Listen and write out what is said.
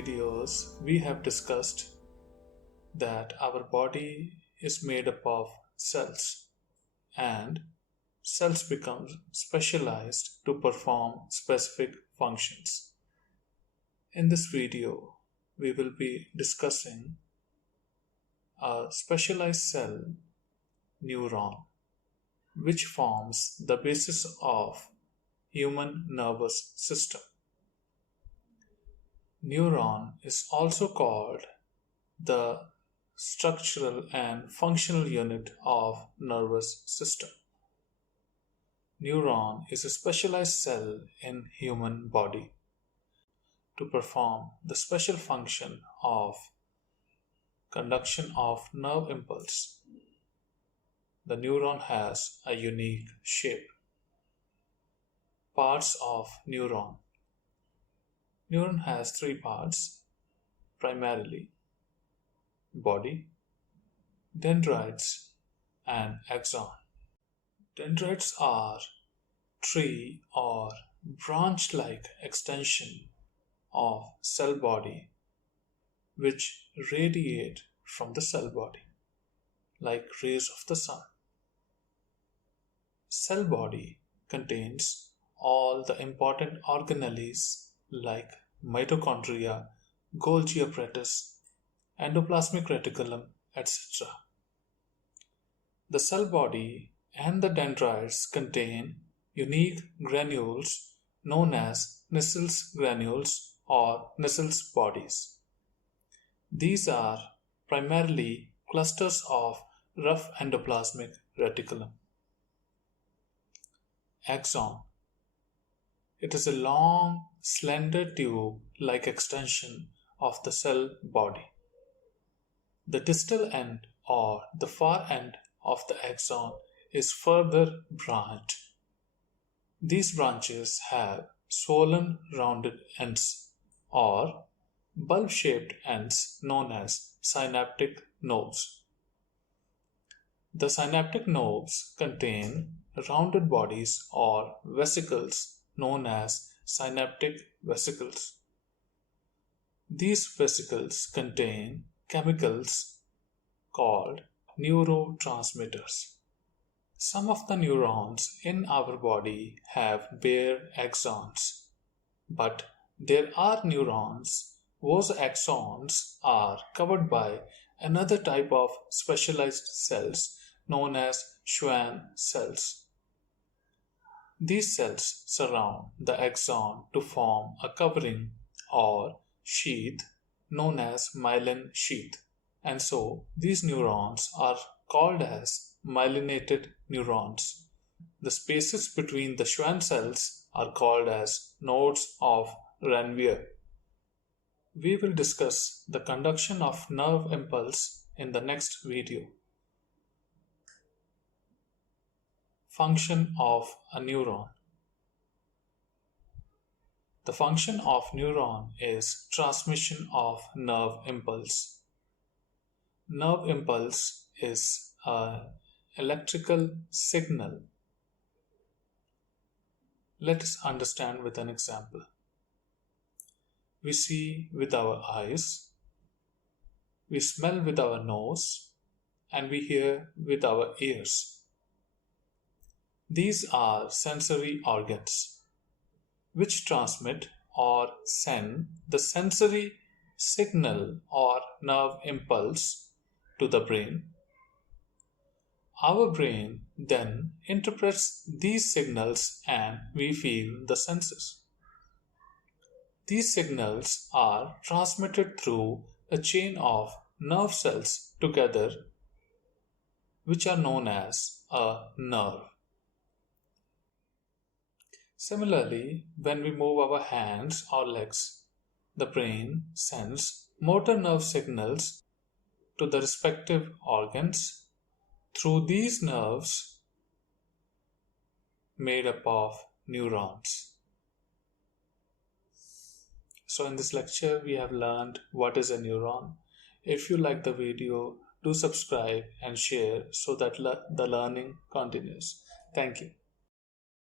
videos, we have discussed that our body is made up of cells, and cells become specialized to perform specific functions. In this video, we will be discussing a specialized cell, neuron, which forms the basis of human nervous system. Neuron is also called the structural and functional unit of nervous system. Neuron is a specialized cell in human body to perform the special function of conduction of nerve impulse. The neuron has a unique shape. Parts of neuron. Neuron has three parts, primarily body, dendrites, and axon. Dendrites are tree or branch-like extension of cell body which radiate from the cell body like rays of the sun. Cell body contains all the important organelles like mitochondria, Golgi apparatus, endoplasmic reticulum, etc. The cell body and the dendrites contain unique granules known as Nissls granules or Nissls bodies. These are primarily clusters of rough endoplasmic reticulum. Axon. It is a long, slender tube-like extension of the cell body. The distal end or the far end of the axon is further branched. These branches have swollen rounded ends or bulb-shaped ends known as synaptic nobes. The synaptic nobes contain rounded bodies or vesicles known as synaptic vesicles. These vesicles contain chemicals called neurotransmitters. Some of the neurons in our body have bare axons, but there are neurons whose axons are covered by another type of specialized cells known as Schwann cells. These cells surround the axon to form a covering or sheath known as myelin sheath, and so these neurons are called as myelinated neurons. The spaces between the Schwann cells are called as nodes of Ranvier. We will discuss the conduction of nerve impulse in the next video. Function of a neuron. The function of neuron is transmission of nerve impulse. Nerve impulse is an electrical signal. Let us understand with an example. We see with our eyes, we smell with our nose, and we hear with our ears. These are sensory organs which transmit or send the sensory signal or nerve impulse to the brain. Our brain then interprets these signals and we feel the senses. These signals are transmitted through a chain of nerve cells together, which are known as a nerve. Similarly, when we move our hands or legs, the brain sends motor nerve signals to the respective organs through these nerves made up of neurons. So in this lecture, we have learned what is a neuron. If you like the video, do subscribe and share so that the learning continues. Thank you.